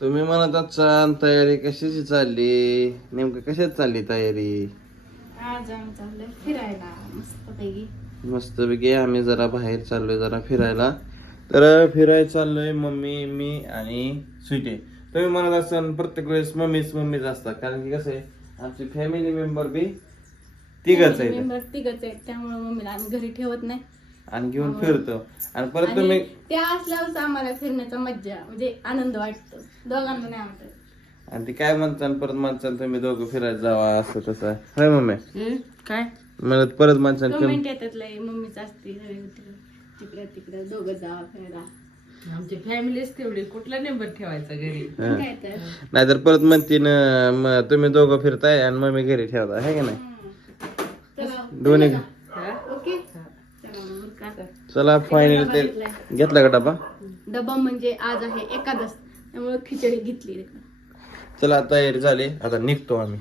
तुम्ही म्हणत असाल तयारी कशाची चालली? नेमकं कशात चालली तयारी? आज आम्ही चाललोय फिरायला मस्तपैकी. मस्तपैकी आम्ही जरा बाहेर चाललोय जरा फिरायला. तर फिरायला चाललोय मम्मी मी आणि स्वीटे. तुम्ही म्हणत असाल प्रत्येक वेळेस मम्मीच मम्मीच असतात. कारण की कसं आहे आमची फॅमिली मेंबर बी तिघच मेंबर तिघच आहेत त्यामुळे मम्मीला आम्ही घरी ठेवत नाही. आणि घेऊन फिरतो. आणि परत आणि तुम्ही त्या असल्यावरच आम्हाला फिरण्याचा मज्जा म्हणजे आनंद वाटतो. दोघांना नाही आवडत. आणि ती काय म्हणताल परत म्हणताल तुम्ही दोघं फिरायला जावा असं तसं. होय मम्मी? काय? म्हणत परत म्हणताल कमी कमेंट येतात लय मम्मीच असते तिकडे तिकडे दोघं जावा फिरायला. आमची फॅमिलीच तेवढी कुठला नंबर ठेवायचा घरी? हा. काय तर. नाहीतर परत म्हणतीन म- तुम्ही दोघं फिरताय आणि मम्मी घरी ठेवता है की नाही? चला दोन्ही चला फायनल ते घेतला का डबा? डबा म्हणजे आज आहे एकादश त्यामुळे खिचडी घेतली. चला तयारी झाली. आता निघतो आम्ही.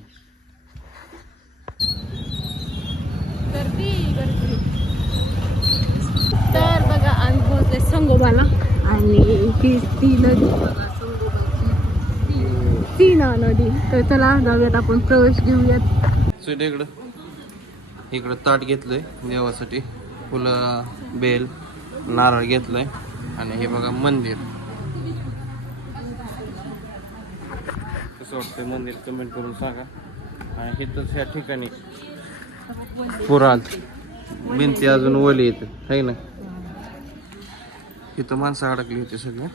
तर बघा आम्ही पोहोचले संगोबाला. आणि ही ती नदी संगोबाची. सीना नदी. तर चला जाऊयात आपण प्रवेश घेऊयात. इकडं. इकडं ताट घेतलंय देवासाठी. फुलं बेल नारळ घेतलंय. आणि हे बघा मंदिर. कसं वाटतंय मंदिर कमेंट करून सांगा. आणि इथंच ह्या ठिकाणी पुरात भिंती अजून ओली येते है ना? इथं माणसं अडकली होती सगळ्या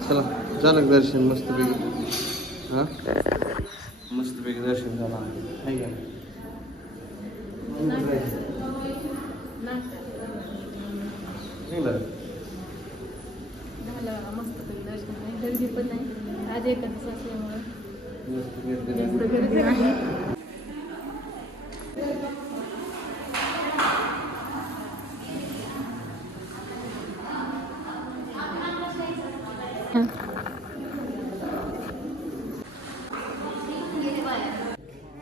चला झालं का दर्शन मस्तपैकी हां मस्तपैकी दर्शन झालं आहे का नाही? निघालं? झालं मस्त दर्शन नाही गर्दी पण नाही आज एकादश असल्यामुळे मस्त गर्दी नाही. एवढं गर्दी नाही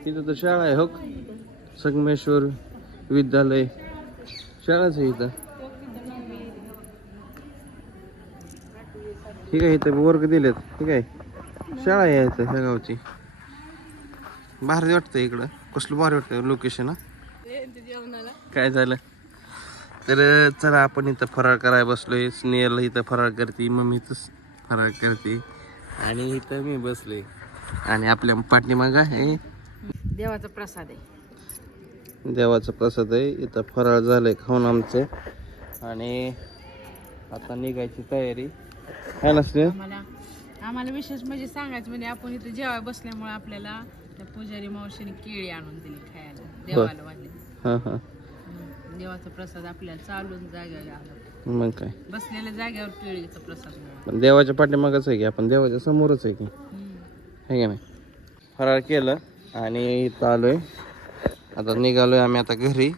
तिथं तर शाळा आहे हो. संगमेश्वर विद्यालय. शाळाच आहे इथं. ठीक आहे इथं वर्ग दिलेत. ठीक आहे. शाळा आहे इथं ह्या गावची. भारी वाटतं इकडं. कसलं भारी वाटतं लोकेशन काय झालं? तर चला आपण इथं फराळ करायला बसलोय. स्नेहल इथं फराळ करते मम्मी इथंच फराळ करते. आणि इथं मी बसलोय. आणि आपल्या पाठीमागं आहे. देवाचा प्रसाद आहे. देवाचा प्रसाद आहे. इथं फराळ झालंय खाऊन आमचं. आणि आता निघायची तयारी. काय नसते आम्हाला आम्हाला विशेष म्हणजे सांगायचं म्हणजे आपण इथे जेवाय बसल्यामुळे आपल्याला त्या पुजारी मावशीने केळी आणून दिली खायला. देवाला वाटली. हां हां. देवाचा प्रसाद आपल्याला चालून जाग्यावर आला मग काय? बसलेल्या जाग्यावर केळीचा प्रसाद देवाच्या पाठीमागच आहे की? आपण देवाच्या समोरच आहे की? आहे का नाही? फराळ केलं आणि इथं आलोय. आता निघालोय आम्ही आता घरी.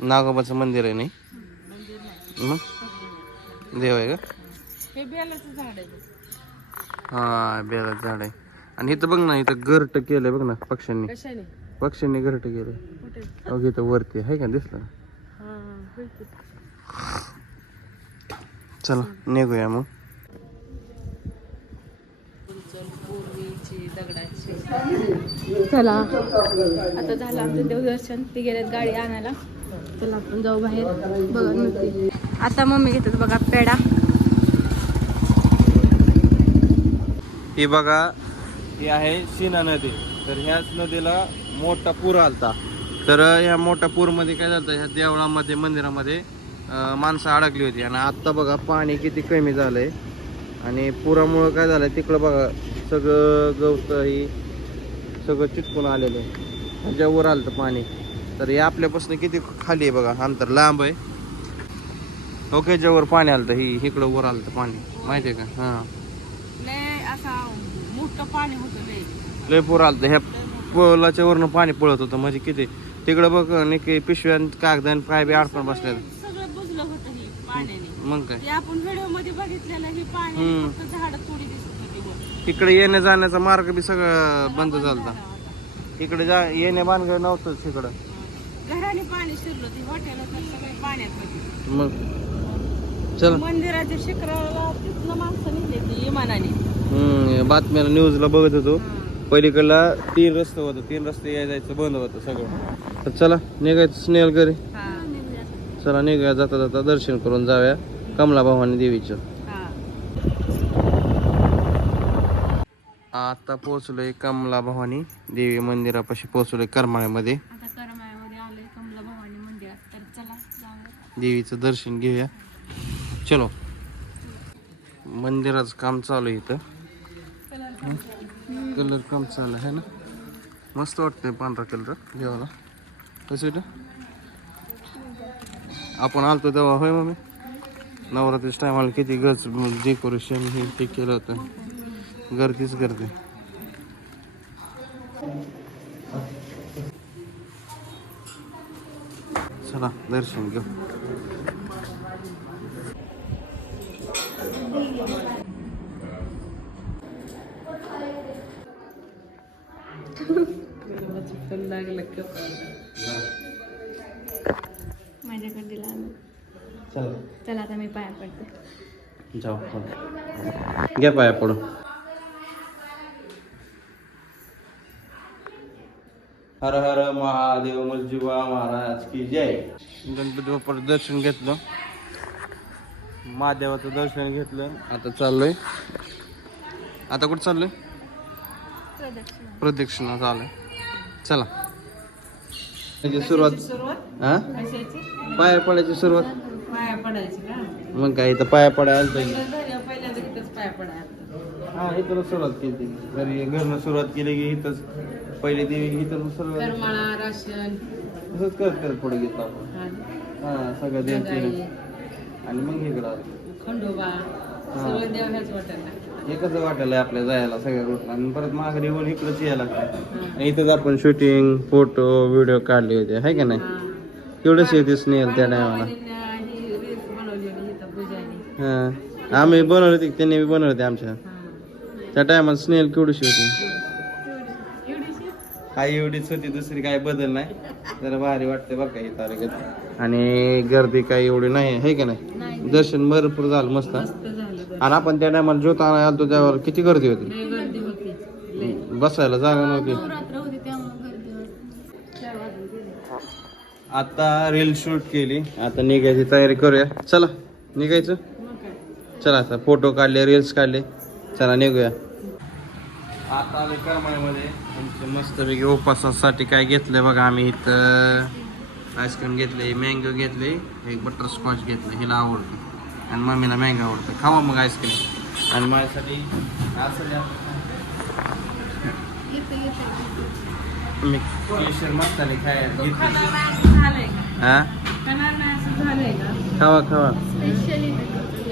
नागोबाचं मंदिर आहे नाही? मग? देव आहे का? हे बेलाचं झाड आहे आहे. आणि इथं बघ ना इथं घरट केलंय बघ ना पक्ष्यांनी. पक्ष्यांनी घरट केलंय. कुठे? अगं इथं वरती आहे का दिसलं. चला निघूया मग. पूर्वीची दगडाची. चला. आता झालं आमचं देवदर्शन. ते गेल्यात गाडी आणायला. चला आपण जाऊ बाहेर. बघा नदी आता मम्मी घेतात बघा पेडा ही बघा ही आहे सीना नदी. तर ह्याच नदीला मोठा पूर आलता. तर ह्या मोठ्या पूरमध्ये काय झालं ह्या देवळामध्ये मंदिरामध्ये माणसं अडकली होती. आणि आत्ता बघा पाणी किती कमी झालंय. आणि पुरामुळं काय झालं तिकडं बघा सगळं गवत ही सगळं चिटकून आलेलं आहे. ह्याच्यावर आलं पाणी तर हे आपल्यापासून किती खाली आहे बघा अंतर लांब आहे. ओके ज्यावर पाणी आलं ही इकडं वर आलं पाणी. माहिती आहे का? हां. लय पूर आलं ह्या पोलाच्या वरनं पाणी पळत होतं. म्हणजे किती? तिकडं बघ निके पिशव्या आणि कागद आणि काय बी अडकून बसल्या मग काय? आपण व्हिडिओमध्ये बघितलेलं हे पाणी झाड थोडी तिकडे येण्या जाण्याचा मार्ग बी सगळं बंद झाला. इकडे जा येण्या बांधगड नव्हतंच इकडं. घराने पाणी शिरलं ती हॉटेल पाण्यात. मग चल. मंदिराच्या शिखराला तिथनं माणसं निघले ती इमानाने. हम्म, बातम्याला न्यूजला बघत होतो. पलीकडला तीन रस्ते होतं तीन रस्ते याय जायचं बंद होतं सगळं. तर चला निघायचं स्नेहल घरी. चला निघूया जाता जाता दर्शन करून जाऊया. कमला भवानी देवीचं हा. आता पोहोचलोय कमला भवानी देवी मंदिरापाशी पोहोचलोय करमाळ्यामध्ये. आता करमाळ्यामध्ये आलोय कमला भवानी मंदिरात. तर चला जाऊया. देवीचं दर्शन घेऊया. चलो. मंदिराचं काम चालू आहे इथं. कलर काम चालू आहे ना? मस्त वाटतंय पांढरा कलर देवाला. कसं आपण आलतो तेव्हा होय मम्मी? नवरात्रीच्या टायमाला किती गज डेकोरेशन हे ते केलं होतं. गर्दीच गर्दी. चला दर्शन घेऊ. लागलं माझ्याकडे दिला चला. चला आता मी पाया पडते. जाऊ. घ्या पाया पडून. हर हर महादेव मज्जुबा महाराज की जय। गणपती बाप्पाचं दर्शन घेतलं. महादेवाचं दर्शन घेतलं. आता चाललोय. आता कुठं चाललोय? प्रदक्षिणा. प्रदक्षिणा चाललोय. चला. म्हणजे सुरुवात हा? पाया पडायची सुरुवात? पाया पडायची का? मग काय इथं पाया पडायला पाहिजे. हा इथं सुरुवात केली घरी घरनं सुरुवात केली की इथंच पहिली देवी इथं सुरुवात करमाळा राशन. तसंच करत करत पुढे घेतलं आपण. हा, हा सगळं देव जगाई, केलं. आणि मग इकडं आलो. खंडोबा. सगळं देव ह्याच वाटायला. एकच वाटायला आपल्या जायला सगळ्या रूटला आणि परत माघारी येऊन इकडंच यायला लागतं इथंच आपण शूटिंग फोटो व्हिडिओ काढले होते. हाय का नाही? एवढंच येते स्नेहल त्या टायमाला. बनवलेली इथं पूजाने. हा. आम्ही बनवले होते त्यांनी बी बनवले होते आमच्या. त्या टायमाला स्नेहल केवढीशी होती? एवढीशी हा एवढीच होती दुसरी काही बदल नाही. जरा भारी वाटते बरं का ही तारखेत. आणि गर्दी काही एवढी नाही आहे का नाही? दर्शन भरपूर झालं मस्त. मस्त झालं बरं. आणि आपण त्या टायमाला ज्योत आणायला आलतो त्यावर किती गर्दी होती. बसायला जागा नव्हती. नवरात्र होती त्यामुळे गर्दी होती. चार वाजून गेले. आता रील शूट केली. आता निघायची तयारी करूया. चला निघायचं? काय? चला आता फोटो काढले रील्स काढले. चला निघूया. आता आले करमाळ्यामध्ये आमचे मस्तपैकी उपासासाठी काय घेतलंय बघा आम्ही इथं. आईस्क्रीम घेतले मँगो घेतले एक बटर स्कॉच घेतलं हिला आवडतं आणि मम्मीला मँगो आवडतं खावा मग आईस्क्रीम आणि माझ्यासाठी असं मी केशर घेतले हा? खावा खावा.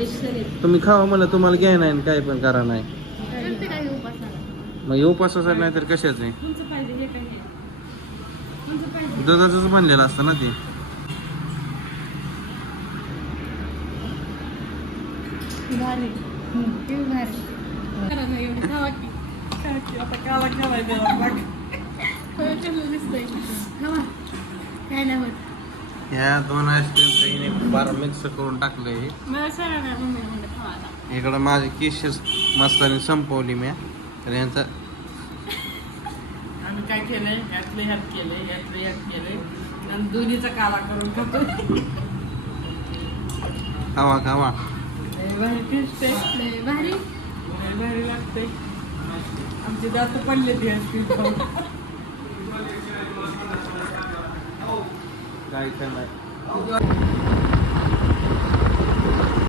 स्पेशली तुम्ही खावा मला तुम्हाला घ्याय नाही आणि काय पण करा नाही. करते मग हे उपासासाठी नाही तर कशाच आहे? पाहिजे हे पाहिजे? दुधाचंच बनलेलं असतं ना ते. भारी. भारी. करा नाही एवढं खावा की. की. आता दिसतंय. काय नाही होत. ह्या दोन आईस्क्रीम हिने बारा मिक्स करून टाकलंय. हे. खावायला इकडं माझी केशस मस्तानी संपवली मी तर यांचा आम्ही काय केलंय? यातलं ह्यात केलंय यातलं ह्यात केलंय. आणि दोन्हीचा काला करून खातो खावा खावा. लय भारी टेस्ट आहे लय भारी. लय भारी लागते आमचे दात पडले ते आईस्क्रीम खाऊन काय करणार